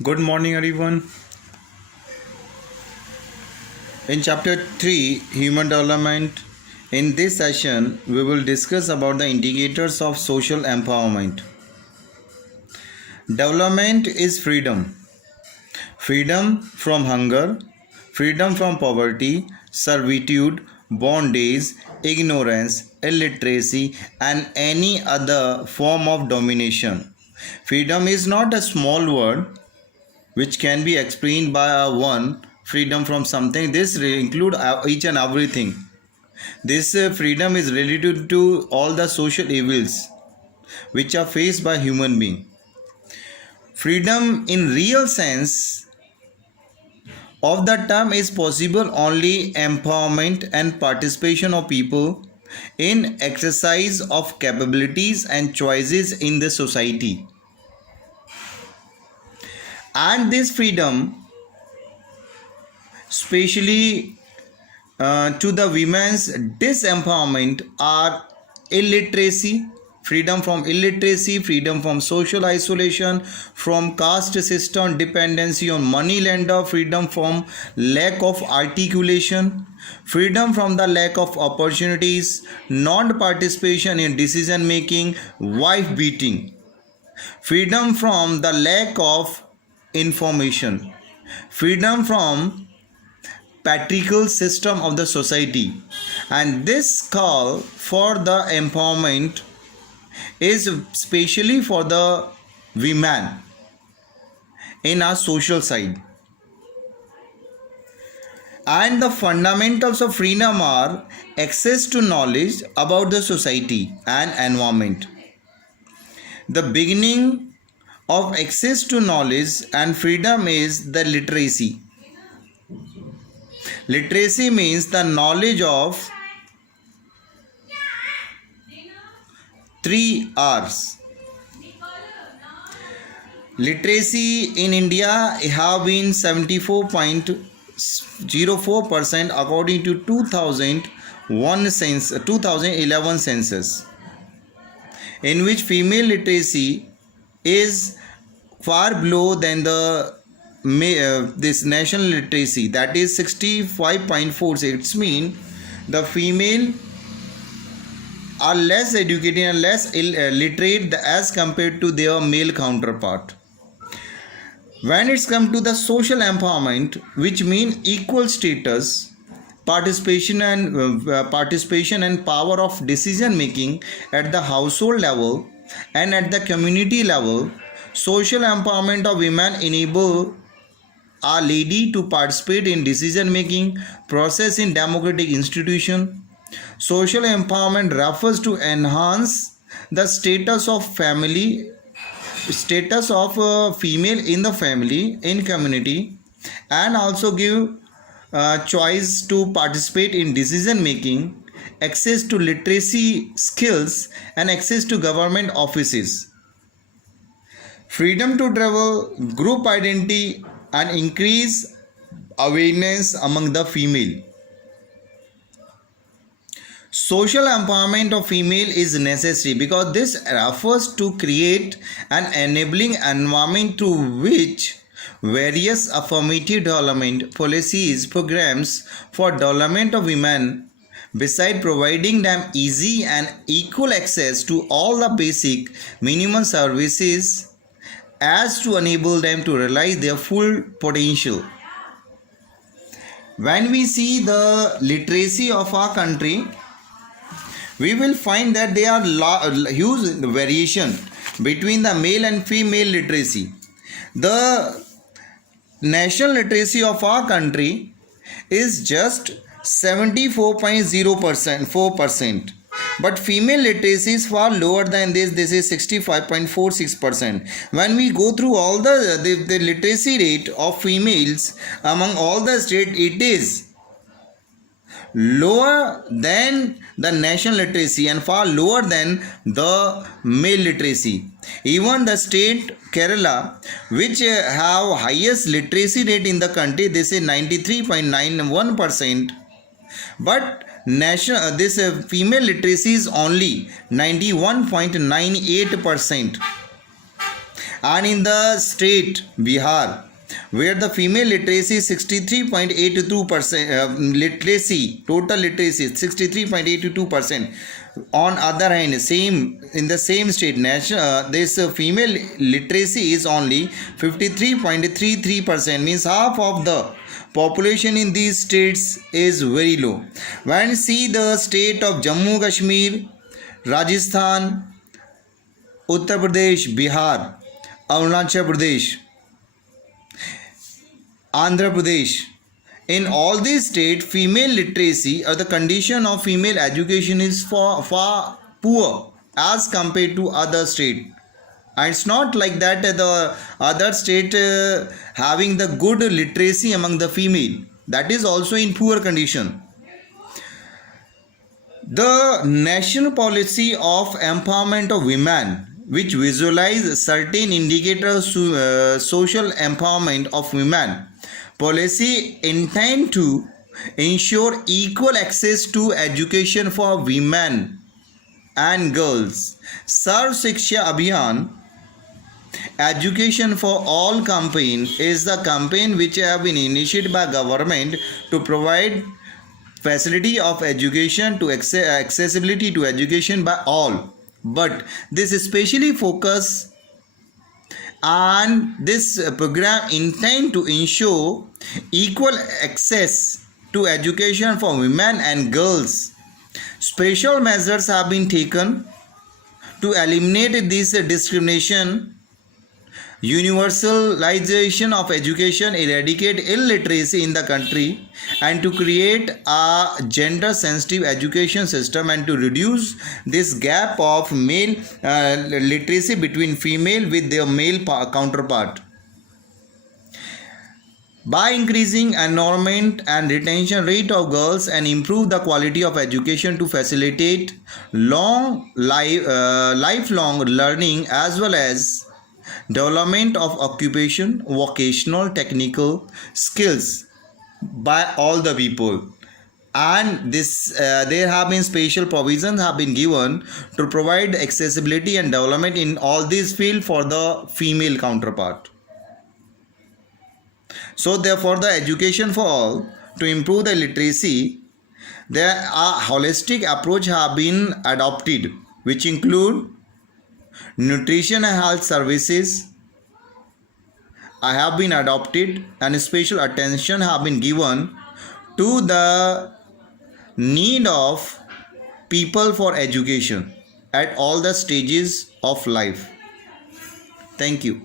Good morning, everyone. In chapter 3, Human Development, in this session, we will discuss about the indicators of social empowerment. Development is freedom. Freedom from hunger, freedom from poverty, servitude, bondage, ignorance, illiteracy, and any other form of domination. Freedom is not a small word which can be explained by a one freedom from something. This include each and everything. This freedom is related to all the social evils which are faced by human being. Freedom in real sense of the term is possible only empowerment and participation of people in exercise of capabilities and choices in the society. And this freedom, especially to the women's disempowerment, are illiteracy, freedom from illiteracy, freedom from social isolation, from caste system dependency on money lender, freedom from lack of articulation, freedom from the lack of opportunities, non-participation in decision making, wife beating, freedom from the lack of information, freedom from patriarchal system of the society. And this call for the empowerment is especially for the women in our social side. And the fundamentals of freedom are access to knowledge about the society and environment. The beginning of access to knowledge and freedom is the literacy. Literacy means the knowledge of 3 R's. Literacy in India have been 74.04% according to 2011 census, in which female literacy is far below than the this national literacy, that is 65.46. It means the female are less educated and less literate as compared to their male counterpart. When it's come to the social empowerment, which mean equal status, participation and power of decision making at the household level and at the community level, social empowerment of women enable a lady to participate in decision making process in democratic institution. Social empowerment refers to enhance the status of family, status of female in the family, in community, and also give choice to participate in decision making, access to literacy skills, and access to government offices, freedom to travel, group identity, and increase awareness among the female. Social empowerment of female is necessary because this refers to create an enabling environment through which various affirmative development policies programs for development of women, beside providing them easy and equal access to all the basic minimum services, as to enable them to realize their full potential. When we see the literacy of our country, we will find that there are huge variation between the male and female literacy. The national literacy of our country is just 74.0%, 4%. But female literacy is far lower than this. This is 65.46%. When we go through all the literacy rate of females among all the states, it is lower than the national literacy and far lower than the male literacy. Even the state Kerala, which have highest literacy rate in the country, this is 93.91%, but national this female literacy is only 91.98%. And in the state Bihar, where the female literacy is 63.82%, literacy, total literacy is 63.82%. On other hand, same in the same state, this female literacy is only 53.33%, means half of the population in these states is very low. When see the state of Jammu Kashmir, Rajasthan, Uttar Pradesh, Bihar, Arunachal Pradesh, Andhra Pradesh. In all these states, female literacy or the condition of female education is far poor as compared to other states. And it's not like that the other state having the good literacy among the female. That is also in poor condition. The national policy of empowerment of women, which visualize certain indicators to social empowerment of women, policy intend to ensure equal access to education for women and girls. Sarv Shiksha Abhiyan, Education for All campaign is the campaign which have been initiated by government to provide facility of education to accessibility to education by all. But this especially focus and this program intend to ensure equal access to education for women and girls. Special measures have been taken to eliminate this discrimination, universalization of education, eradicate illiteracy in the country, and to create a gender sensitive education system and to reduce this gap of male literacy between female with their male counterpart. By increasing enrollment and retention rate of girls and improve the quality of education to facilitate lifelong learning as well as development of occupation, vocational, technical skills by all the people. And this there have been special provisions have been given to provide accessibility and development in all these fields for the female counterpart. So therefore the education for all to improve the literacy, there are holistic approach have been adopted, which include nutrition and health services have been adopted, and special attention have been given to the need of people for education at all the stages of life. Thank you.